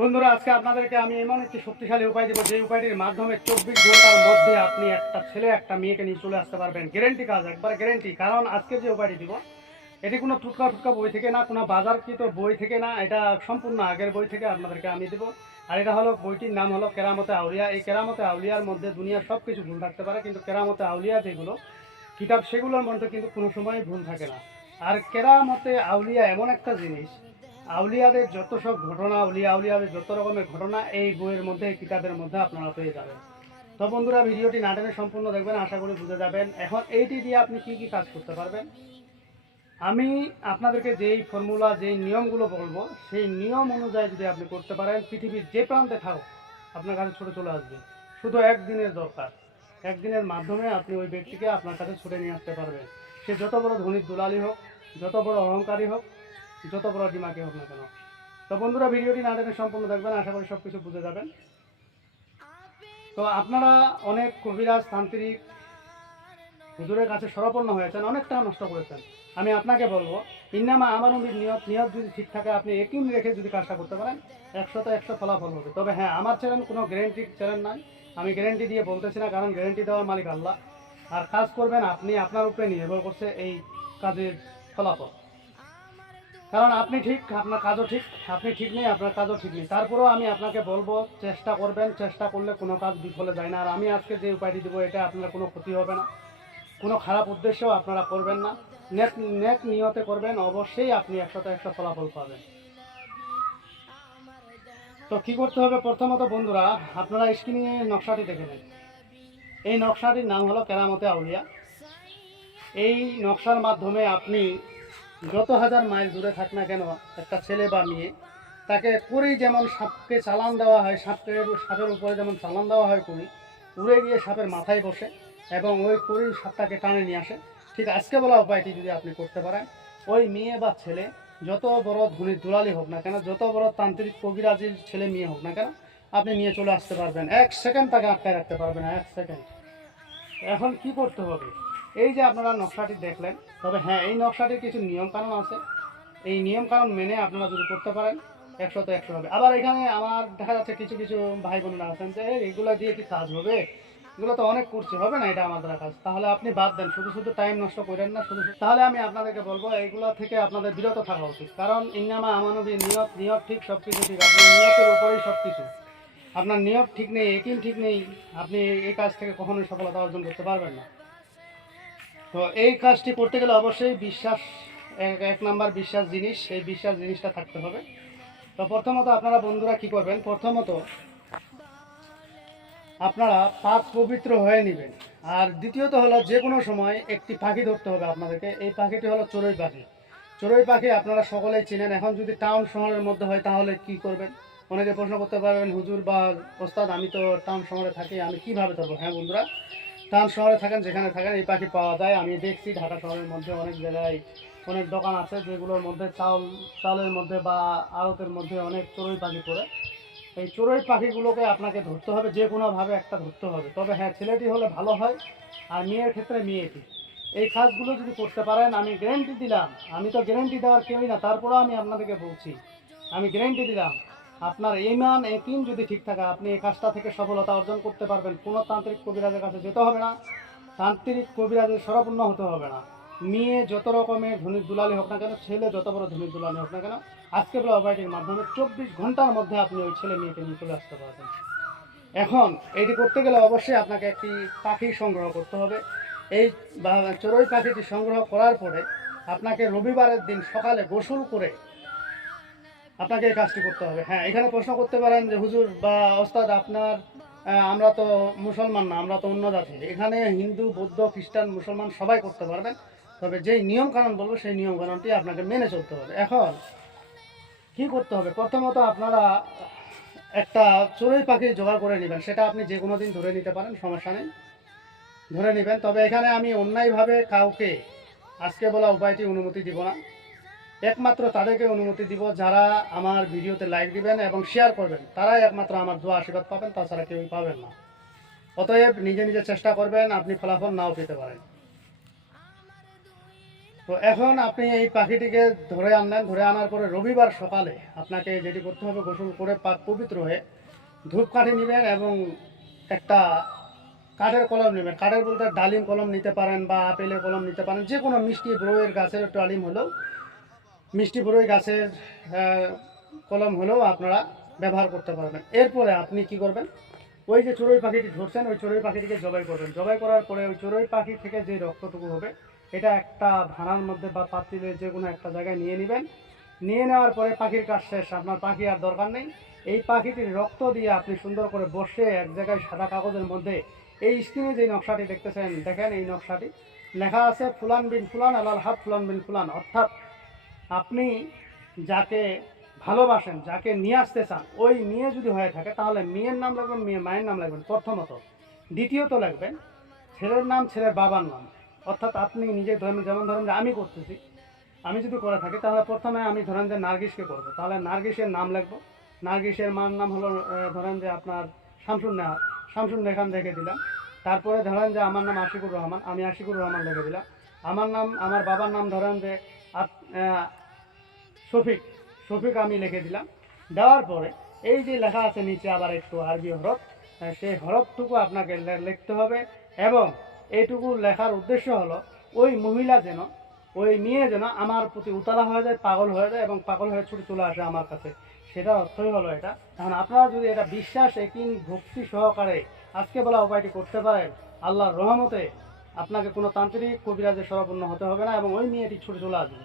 বন্ধুরা, আজকে আপনাদেরকে আমি এমন একটি শক্তিশালী উপায় দেবো, যে উপায়টির মাধ্যমে চব্বিশ ঘণ্টার মধ্যে আপনি একটা ছেলে, একটা মেয়েকে নিয়ে চলে আসতে পারবেন। গ্যারেন্টি কাজ, একবার গ্যারেন্টি কারণ আজকে যে উপায়টি দিব, এটি কোনো টুটকা টুটকা বই থেকে না, কোনো বাজারকৃত বই থেকে না, এটা সম্পূর্ণ আগের বই থেকে আপনাদেরকে আমি দেবো। আর এটা হলো বইটির নাম হলো কেরামতে আউলিয়া। এই কেরামতে আউলিয়ার মধ্যে দুনিয়ার সব কিছু ভুল থাকতে পারে, কিন্তু কেরামতে আউলিয়া যেগুলো, কিতাব সেগুলোর মধ্যে কিন্তু কোনো সময় ভুল থাকে না। আর কেরামতে আউলিয়া এমন একটা জিনিস আউলিয়াদের যত সব ঘটনা আউলিয়া আউলিয়াদের যত রকমের ঘটনা, এই বইয়ের মধ্যে, এই কিতাবের মধ্যে আপনারা পেয়ে যাবেন। তো বন্ধুরা, ভিডিওটি নাটনে সম্পূর্ণ দেখবেন, আশা করি বুঝে যাবেন। এখন এইটি দিয়ে আপনি কি কি কাজ করতে পারবেন? আমি আপনাদেরকে যেই ফর্মুলা যেই নিয়মগুলো বলব, সেই নিয়ম অনুযায়ী যদি আপনি করতে পারেন, পৃথিবীর যে প্রান্তে থাকুক, আপনার কাছে ছুটে চলে আসবে। শুধু একদিনের দরকার। একদিনের মাধ্যমে আপনি ওই ব্যক্তিকে আপনার কাছে ছুটে নিয়ে আসতে পারবেন। সে যত বড় ধনির দুলালি হোক, যত বড় অহংকারী হোক যত বড় ডিমাকে হোক না কেন। তো বন্ধুরা, ভিডিওটি না দেখে সম্পূর্ণ দেখবেন, আশা করি সব কিছু বুঝে যাবেন। তো আপনারা অনেক কবিরাজ, তান্ত্রিক, হুজুরের কাছে সরপন্ন হয়েছেন অনেক টাকা নষ্ট করেছেন। আমি আপনাকে বলব, ইন্নামা আমার নিয়ত নিয়ত যদি ঠিক থাকে, আপনি একিম রেখে যদি কাজটা করতে পারেন একশো তো একশো ফলাফল হবে। তবে হ্যাঁ আমার চ্যানেল কোনো গ্যারেন্টি চ্যানেল নাই। আমি গ্যারেন্টি দিয়ে বলতেছি না, কারণ গ্যারেন্টি দেওয়ার মালিক আল্লাহ। আর কাজ করবেন আপনি, আপনার উপরে নির্ভর করছে এই কাজের ফলাফল। কারণ আপনি ঠিক, আপনার কাজও ঠিক, আপনি ঠিক নেই, আপনার কাজও ঠিক নেই। তারপরেও আমি আপনাকে বলব, চেষ্টা করবেন, চেষ্টা করলে কোনো কাজ বিফলে যায় না। আর আমি আজকে যে উপায়টি দেবো, এটা আপনার কোনো ক্ষতি হবে না। কোনো খারাপ উদ্দেশ্য আপনারা করবেন না। নেক নেক নিয়তে করবেন, অবশ্যই আপনি একশোতে একশো ফলাফল পাবেন। তো কি করতে হবে? প্রথমত বন্ধুরা, আপনারা স্ক্রিনে নকশাটি দেখে নেন। এই নকশাটির নাম হলো কেরামতে আউলিয়া। এই নকশার মাধ্যমে আপনি যত হাজার মাইল দূরে থাক না কেন, একটা ছেলে বা মেয়ে, তাকে করেই যেমন সাপকে চালান দেওয়া হয় সাপের সাপের উপরে যেমন চালান দেওয়া হয় করি, উড়ে গিয়ে সাপের মাথায় বসে এবং ওই করেই সাপটাকে টানে নিয়ে আসে। ঠিক আজকে বলা উপায়টি যদি আপনি করতে পারেন, ওই মেয়ে বা ছেলে যত বড় ধনী দুলালি হোক না কেন, যত বড় তান্ত্রিক কবিরাজির ছেলে মেয়ে হোক না কেন, আপনি নিয়ে চলে আসতে পারবেন। এক সেকেন্ড তাকে আটকায় রাখতে পারবেন এক সেকেন্ড। এখন কি করতে হবে? এই যে আপনারা নকশাটি দেখলেন তবে হ্যাঁ এই নকশাটির কিছু নিয়ম কানুন আছে। এই নিয়ম কানুন মেনে আপনারা যদি করতে পারেন একশো তো একশো হবে। আবার এখানে আমার দেখা যাচ্ছে কিছু কিছু ভাই বোনেরা আছেন যে "এই, এগুলো দিয়ে কি কাজ হবে? এগুলো তো অনেক করছে হবে না এটা আমাদের কাজ? তাহলে আপনি বাদ দেন শুধু শুধু টাইম নষ্ট করেন না শুধু তাহলে আমি আপনাদেরকে বলব এইগুলো থেকে আপনাদের বিরত থাকা উচিত। কারণ ইন্নামা আমানবী নিয়ত নিয়ত ঠিক সব কিছু ঠিক। আপনার নিয়তের উপরেই সব কিছু আপনার নিয়ত ঠিক নেই একিন ঠিক নেই আপনি এই কাজ থেকে কখনোই সফলতা অর্জন করতে পারবেন না। তো এই কাজটি করতে গেলে অবশ্যই বিশ্বাস, এক নাম্বার বিশ্বাস জিনিস, সেই বিশ্বাস জিনিসটা থাকতে হবে। তো প্রথমত আপনারা বন্ধুরা কি করবেন? প্রথমত আপনারা পাক পবিত্র হয়ে নেবেন। আর দ্বিতীয়ত হলো যে কোনো সময় একটি পাখি ধরতে হবে আপনাদেরকে। এই পাখিটি হলো চড়ুই পাখি। চড়ুই পাখি আপনারা সকলেই চেনেন। এখন যদি টাউন শহরের মধ্যে হয় তাহলে কি করবেন? অনেকে প্রশ্ন করতে পারবেন হুজুর বা ওস্তাদ, আমি তো টাউন শহরে থাকি, আমি কীভাবে ধরবো? হ্যাঁ বন্ধুরা টাউন শহরে থাকেন, যেখানে থাকেন, এই পাখি পাওয়া যায়। আমি দেখছি ঢাকা শহরের মধ্যে অনেক জায়গায় অনেক দোকান আছে, যেগুলোর মধ্যে চাউল চাউলের মধ্যে বা আড়তের মধ্যে অনেক চড়ুই পাখি পড়ে। এই চড়ুই পাখিগুলোকে আপনাকে ধরতে হবে, যে কোনোভাবে একটা ধরতে হবে। তবে হ্যাঁ ছেলেটি হলে ভালো হয়, আর মেয়ের ক্ষেত্রে মেয়েটি। এই কাজগুলো যদি করতে পারেন, আমি গ্যারেন্টি দিলাম। আমি তো গ্যারেন্টি দেওয়ার কেউই না, তারপরেও আমি আপনাদেরকে বলছি, আমি গ্যারেন্টি দিলাম। আপনার ইমান একিন যদি ঠিক থাকে, আপনি এই কাজটা থেকে সফলতা অর্জন করতে পারবেন। কোনো তান্ত্রিক কবিরাজের কাছে যেতে হবে না। তান্ত্রিক কবিরাজের সরপূর্ণ হতে হবে না। মেয়ে যত রকমের ধনির দুলালি হোক না কেন, ছেলে যত বড় ধনির দুলালি হোক না কেন, আজকে বলা মাধ্যমে চব্বিশ ঘণ্টার মধ্যে আপনি ওই ছেলে মেয়েকে নিয়ে চলে আসতে পারবেন। এখন এটি করতে গেলে অবশ্যই আপনাকে একটি পাখি সংগ্রহ করতে হবে। এই চড়ুই পাখিটি সংগ্রহ করার পরে আপনাকে রবিবারের দিন সকালে গোসল করে আপনাকে এই কাজটি করতে হবে। হ্যাঁ এখানে প্রশ্ন করতে পারেন যে, হুজুর বা ওস্তাদ, আপনার আমরা তো মুসলমান না, আমরা তো অন্য জাতি। এখানে হিন্দু, বৌদ্ধ, খ্রিস্টান, মুসলমান সবাই করতে পারবেন। তবে যেই নিয়ম কানুন বলব, সেই নিয়ম কানুনটি আপনাকে মেনে চলতে হবে। এখন কি করতে হবে? প্রথমত আপনারা একটা চড়ুই পাখি জোগাড় করে নেবেন। সেটা আপনি যে কোনো দিন ধরে নিতে পারেন, সমস্যা নেই। ধরে নেবেন। তবে এখানে আমি অন্যায়ভাবে কাউকে আজকে বলা উপায়টি, অনুমতি দিব না। একমাত্র তাদেরকে অনুমতি দিব যারা আমার ভিডিওতে লাইক দিবেন এবং শেয়ার করবেন। তারাই একমাত্র আমার দোয়া আশীর্বাদ পাবেন, তাছাড়া কেউই পাবেন না। অতএব নিজে নিজে চেষ্টা করবেন, আপনি ফলাফল নাও পেতে পারেন। তো এখন আপনি এই পাখিটিকে ধরে আনলেন। ধরে আনার পরে রবিবার সকালে আপনাকে যেটি করতে হবে, গোসল করে পাক পবিত্র হয়ে ধূপকাঠি নেবেন এবং একটা কাঠের কলম নেবেন। কাঠের বলতে ডালিম কলম নিতে পারেন বা আপেলের কলম নিতে পারেন। যে কোনো মিষ্টি বড়ইয়ের গাছের ডালিম হলেও মিষ্টি বড়ই গাছের কলম হলেও আপনারা ব্যবহার করতে পারবেন। এরপরে আপনি কি করবেন? ওই যে চড়ুই পাখিটি ধরছেন, ওই চড়ুই পাখিটিকে জবাই করবেন। জবাই করার পরে ওই চড়ুই পাখি থেকে যে রক্তটুকু হবে, এটা একটা ভাড়ার মধ্যে বা পাত্রিলে যে কোনো একটা জায়গায় নিয়ে নেবেন। নিয়ে নেওয়ার পরে পাখির কাজ শেষ, আপনার পাখি আর দরকার নেই। এই পাখিটির রক্ত দিয়ে আপনি সুন্দর করে বসে এক জায়গায় সাদা কাগজের মধ্যে এই স্ক্রিনে যে নকশাটি দেখতেছেন, দেখেন এই নকশাটি। লেখা আছে, ফুলান বিন ফুলান আলাল হাত ফুলান বিন ফুলান। অর্থাৎ আপনি যাকে ভালোবাসেন, যাকে নিয়ে আসতে চান, ওই মেয়ে যদি হয়ে থাকে, তাহলে মেয়ের নাম লাগবেন মেয়ে মায়ের নাম লাগবেন প্রথমত। দ্বিতীয়ত লাগবেন ছেলের নাম, ছেলের বাবার নাম। অর্থাৎ আপনি নিজে ধরেন যেমন ধরেন যে আমি করতেছি, আমি যদি করে থাকি, তাহলে প্রথমে আমি ধরেন যে নার্গিসকে করব। তাহলে নার্গিসের নাম লিখব নার্গিসের মার নাম হলো ধরেন যে আপনার শামসুন নেহা। শামসুন নেখান রেখে দিলাম। তারপরে ধরেন যে আমার নাম আশিকুর রহমান, আমি আশিকুর রহমান লিখে দিলাম। আমার নাম, আমার বাবার নাম ধরেন যে শফিক শফিক আমি লিখে দিলাম। দেওয়ার পরে এই যে লেখা আছে নিচে আবার একটু আরবি হরফ সেই হরফটুকু আপনাকে লিখতে হবে এবং এইটুকু লেখার উদ্দেশ্য হলো ওই মহিলা যেন, ওই মেয়ে যেন আমার প্রতি উতলা হয়ে যায়, পাগল হয়ে যায় এবং পাগল হয়ে ছুটে চলে আসে আমার কাছে। সেটার অর্থই হলো এটা। এখন আপনারা যদি এটা বিশ্বাস, একিন, ভক্তি সহকারে আজকে বলা উপায়টি করতে পারেন, আল্লাহর রহমতে আপনাকে কোনো তান্ত্রিক কবিরাজের সরপূর্ণ হতে হবে না এবং ওই মেয়েটি ছুটে চলে আসবে।